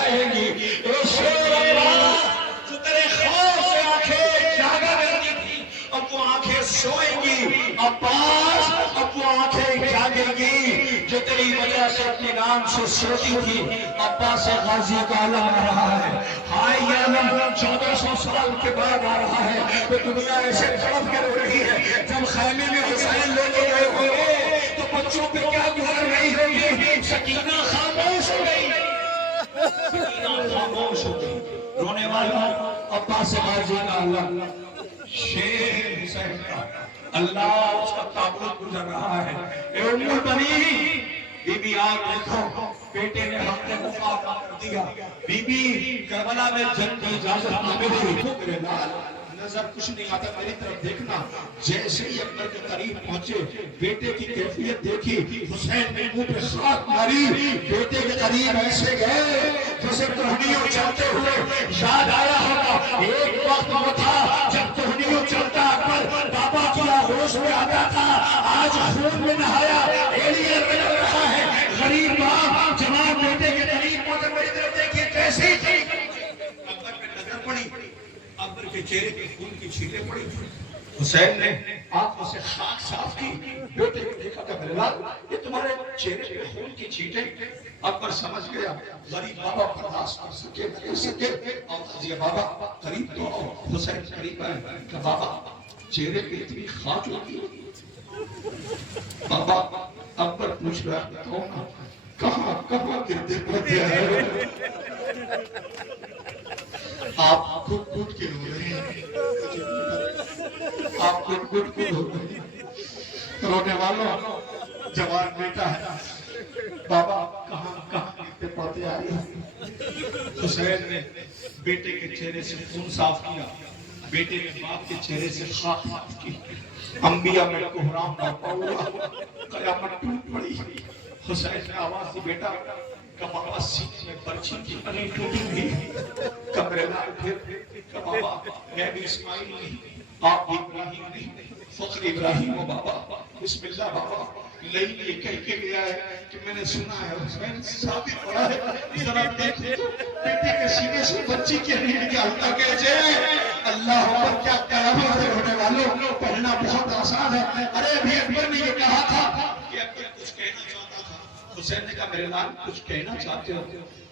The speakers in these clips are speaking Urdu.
آئیں گی. اے شیر اللہ جو تیرے خوف سے آنکھیں جاگا کرتی تھی اب وہ آنکھیں سوئیں گی. عباس اب وہ آنکھیں جاگیں گی جو تیری وجہ سے اپنے نام سے سوتی تھی. عباس غازی کا عالم آ رہا ہے. ہائے یہ عالم 1400 سال کے بعد آ رہا ہے تو دنیا ایسے تڑپ کر رو رہی ہے. جب خیمے میں حسین لے کے گئے ہوئے تو بچوں پہ کیا گزر رہی ہوگی. سکینہ خاموش ہو گئی. سکینہ خاموش ہو گئی. رونے والا عباس غازی کا عالم شیر حسین کا اللہ اس کا تعبت گزر رہا ہے. اے ام البنین بی بی آگ دیکھو بیٹے نے حق نے مفاقہ کر دیا. بی بی کربلا میں جنگ کی اجازت نہ ملی. میرے لال نظر کچھ نہیں آتا میری طرف دیکھنا. جیسے ہی اکبر کے قریب پہنچے بیٹے کی کیفیت دیکھی. حسین نے منہ پہ خاک ماری. بیٹے کے قریب ایسے گئے جیسے کوہنیوں چلتے ہوئے. یاد آیا ہوگا ایک وقت وہ تھا جب کوہنیوں چلتا اکبر بابا کی آغوش میں آتا تھا. آج خون میں نہایا ایلیئر میں لگ رہا ہے. غریب باپ جوان بیٹے کے قریب پہنچے. میری طرف دیکھیے کیسے تھی. اکبر پہ نظر پڑی. اکبر کے چہرے پہ خون کی چھینٹیں پڑی. حسین نے آنکھوں سے خاک صاف کی. بیٹے کو دیکھا کہ میرے لال یہ تمہارے چہرے پہ خون کی چھینٹیں. اکبر سمجھ گیا غریب بابا برداشت کر سکے نہ کر سکے. اور بابا قریب تو آؤ. حسین قریب آئے کہ بابا چہرے پہ اتنی خاک لگی. بابا اکبر پوچھ رہا ہے کہاں کہاں گرتے پڑتے ہیں. آپ خود خود کے ہو رہے ہیں. آپ خود خود کے ہو رہے ہیں. رونے والوں جوان بیٹا ہے. بابا کہاں کہاں گرتے پڑتے آئے ہیں. حسین نے بیٹے کے چہرے سے خون صاف کیا. بیٹے نے باپ کے چہرے سے خاک صاف کی. انبیاء میں کوہرام برپا ہوا. قیامت ٹوٹ پڑی. حسین نے آواز دی بیٹا کہ بابا سینے میں پرچھی کی پنی ٹوٹی ہوئی. کمرے لال پھر کہ بابا میں بھی اسماعیل نہیں آپ بھی ابراہیم نہیں فخر ابراہیم ہو. بابا بسم اللہ. بابا لئی یہ کہہ کے گیا ہے کہ میں نے سنا ہے حسین ثابت پڑا ہے. ذرا دیکھ بیٹے کے سینے سے بچی کے نہیں نکالتا کیسے. اللہ اکبر کیا قیامت ہے. ہونے والوں پڑھنا بہت آسان ہے. ارے ابھی اکبر نے یہ کہا تھا کہ اکبر کچھ کہنا چاہتا تھا. حسین نے کہا میرے لال کچھ کہنا چاہتے ہو.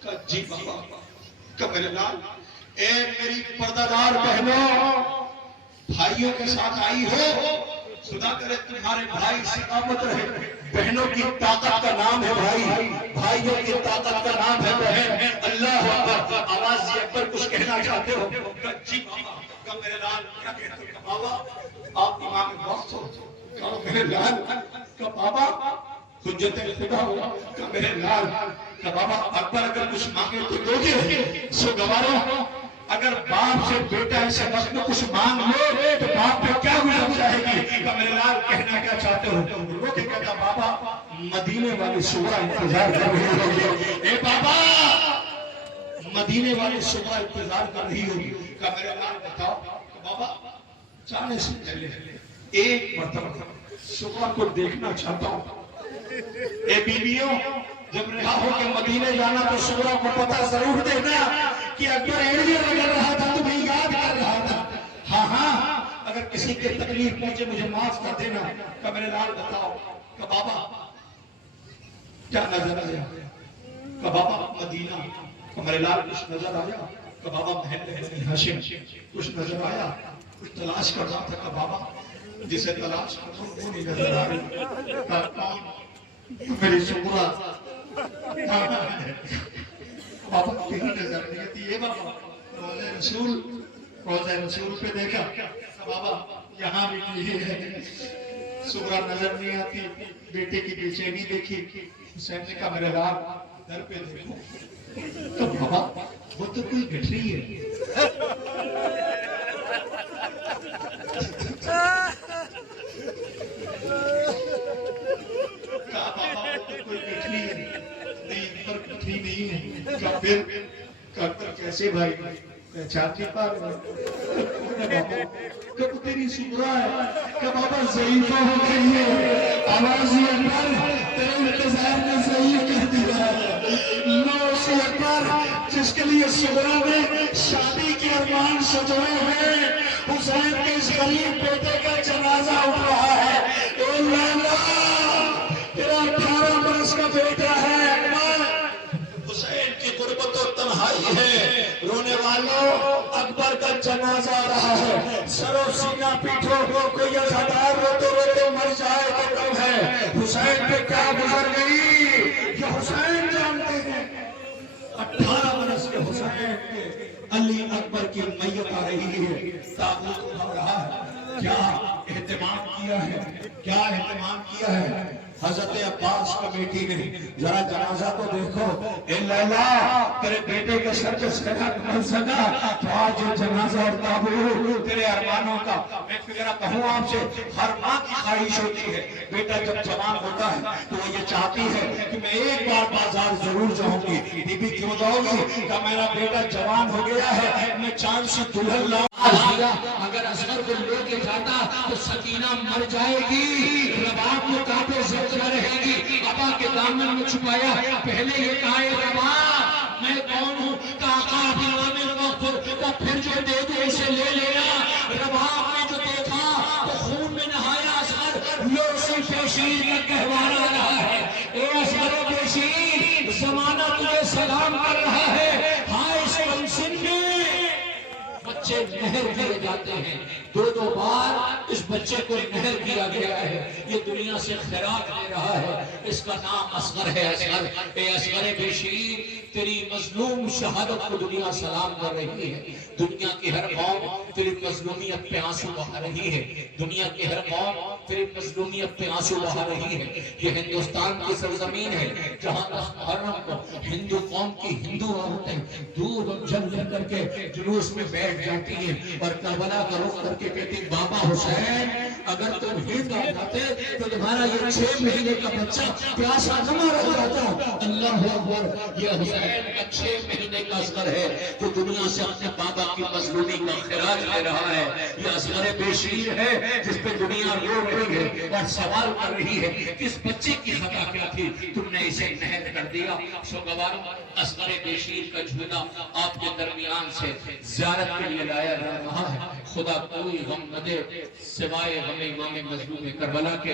کہا جی بابا. کہا میرے لال اے میری پردہ دار بہنوں بھائیوں کے ساتھ آئی ہو. خدا کرے تمہارے بھائی سلامت رہے. بہنوں کی طاقت کا نام ہے بھائی. بھائیوں کی طاقت کا نام ہے بہن. اللہ اکبر. آواز یہ اکبر کچھ کہنا چاہتے ہو. کہا جی بابا. کہا میرے لال کیا کہتے ہو. بابا آپ امام وقت ہو. کہا میرے لال. کہا بابا حجت خدا ہو. کہا میرے لال. کہا بابا اکبر اگر کچھ مانگے تو دو گے سو گوارو. اگر باپ سے بیٹا ایسے وقت میں کچھ مانگ لو تو باپ پہ کیا گزر جائے گی. کہ میرے لال کہنا کیا چاہتے ہو. وہ کہتا بابا مدینے والی صبح انتظار کر رہی ہوگی. اے بابا مدینے والی صبح انتظار کر رہی ہوگی. کہ میرے لال بتاؤ. کہ بابا جانے سے پہلے ایک مرتبہ صبح کو دیکھنا چاہتا ہوں. اے بیویوں جب رہا ہو کہ مدینے جانا تو صبح کو پتہ ضرور دینا کہ اکبر ایڑیاں رگڑ رہا تھا تمہیں یاد کر رہا تھا. ہاں ہاں اگر کسی کی تکلیف پہنچے مجھے معاف کر دینا. کہ میرے لال بتاؤ. کہ بابا کیا نظر آیا. کہ بابا مدینہ. کہ میرے لال کچھ نظر آیا. کہ بابا محل بنی ہاشم. کچھ نظر آیا. کچھ تلاش کر رہا تھا. کہ بابا جسے تلاش کر رہا ہوں وہ نہیں نظر آ رہی. میری سغرا بابا کہیں نظر نہیں آتی. یہ بابا روزہ رسول پہ دیکھا. بابا یہاں بھی نہیں ہے. سغرا نظر نہیں آتی. بیٹے کی بے چینی دیکھی. حسین نے کہا میرے لال در پہ دیکھو. تو بابا وہ تو کوئی گٹھری ہے. کہا بابا وہ تو کوئی گٹھری ہے. نہیں پر گٹھری نہیں ہے. کہا پھر کہا کیسے بھائی پہچان نہیں پا رہے. کہ تیری سغرا ہے. کہ بابا ضعیفہ ہو گئی ہے. آواز یہ اکبر تیرے انتظار میں ضعیف کہہ دیا. لو سی اکبر جس کے لیے صبح میں شادی کے ارمان سجوئے ہیں، حسین کے اس غریب بیٹے کا جنازہ اٹھ رہا ہے۔ اے لیلا، تیرا 18 برس کا بیٹا ہے اکبر، حسین کی غربت و تنہائی ہے، رونے والوں اکبر کا جنازہ آ رہا ہے، سر و سینہ پیٹھو، کوئی عزادار روتے روتے مر جائے تو کم ہے، حسین پہ کیا گزر گئی یہ حسین جانتے ہیں۔ 18 برس کے حسین کے علی اکبر کی میت آ رہی ہے، تابوت اٹھا رہا ہے، کیا اہتمام کیا ہے، کیا اہتمام کیا ہے حضرت عباس کمیٹی نے؟ ذرا جنازہ تو دیکھو۔ اے لیلا، تیرے بیٹے کے سر پہ صحت بن سکا تو آج یہ جنازہ اور تابوت تیرے ارمانوں کا۔ میں فکرہ کہوں آپ سے، ہر ماں کی خواہش ہوتی ہے بیٹا جب جوان ہوتا ہے تو وہ یہ چاہتی ہے کہ میں ایک بار بازار ضرور جاؤں گی۔ بی بی کیوں جاؤ گی کہ میرا بیٹا جوان ہو گیا ہے، میں چاند سے دلہن لاؤں۔ اگر اصغر کو لے کے جاتا تو سکینہ مر جائے گی، رباب میں کانٹے زد نہ رہے گی۔ ابا کے دامن میں چھپایا، پہلے یہ کہا اے رباب میں کون ہوں، کہا آقا عامر مغفر، تو پھر جو دے دے اسے لے لینا۔ رباب نے جو دیکھا تو خون میں نہایا اصغر، لوسی پیشیر کا گہوارہ آ رہا ہے۔ اے اصغر پیشیر، زمانہ تجھے سلام کر رہا ہے، ہائے اس کمسن میں بچے نہر کیے جاتے ہیں، دو بار اس بچے کو نہر کیا گیا ہے، یہ دنیا سے خیرات لے رہا ہے، اس کا نام اصغر ہے۔ اصغر، اے اصغر بشیر، تیری مظلوم شہادت کو دنیا سلام کر رہی ہے، دنیا کی ہر قوم تیری مظلومیت پہ آنسو بہا رہی ہے، دنیا کی ہر قوم تیری مظلومیت پہ آنسو بہا رہی ہے۔ یہ ہندوستان کی سرزمین ہے جہاں تک محرم کو ہندو قوم کی ہندو عورتیں دودھ جل کر کے جلوس میں بیٹھ جاتی ہیں اور کربلا کا رخ کر کے کہتی بابا حسین اگر تم ہند آ جاتے تو تمہارا یہ 6 مہینے کا بچہ پیاسا نہ رہ جاتا۔ اللہ اکبر، یہ حسین کا 6 مہینے کا اصغر ہے جو دنیا سے اپنے بابا کی مظلومی کا خراج لے رہا ہے۔ یہ اصغر بشیر ہے جس پہ دنیا رو رہی ہے اور سوال کر رہی ہے کہ اس بچے کی خطا کیا تھی، تم نے اسے نہر کر دیا۔ سوگوار اصغر بشیر کا جھولا آپ کے درمیان سے زیارت کے لیے لایا جا رہا ہے۔ خدا کوئی غم نہ دے سوائے غم امام مظلوم کربلا کے۔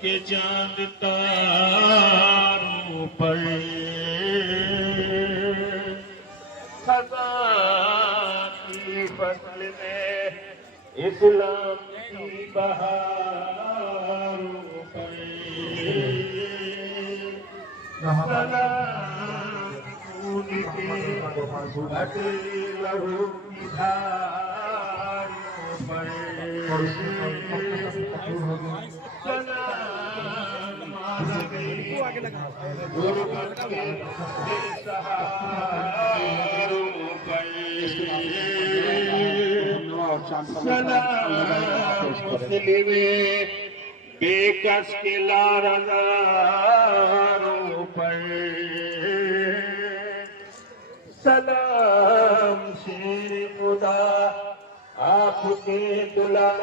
کے چاند تاروں پر خزاں کی فصل میں اسلام کی بہاروں پر سلام خون کے بھٹے لہو کی دھاروں پر غربت کے بے سہاروں پر سلام مسلم بے کس کے لارزاروں پر سلام شیر خدا آپ کے دلال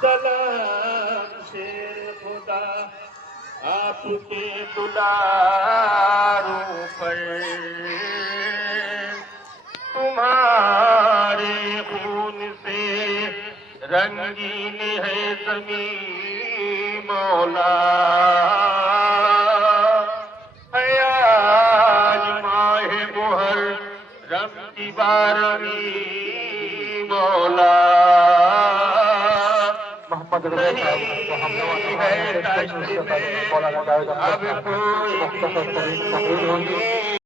سلام شیر خدا آپ کے دلاروں پر تمہارے رنگین ہے زمین مولا ہے آج ماہ محرم کی 12ویں مولا محمد رضا صاحب کو ہم اب کوئی مختصر ترین تقریر ہوگی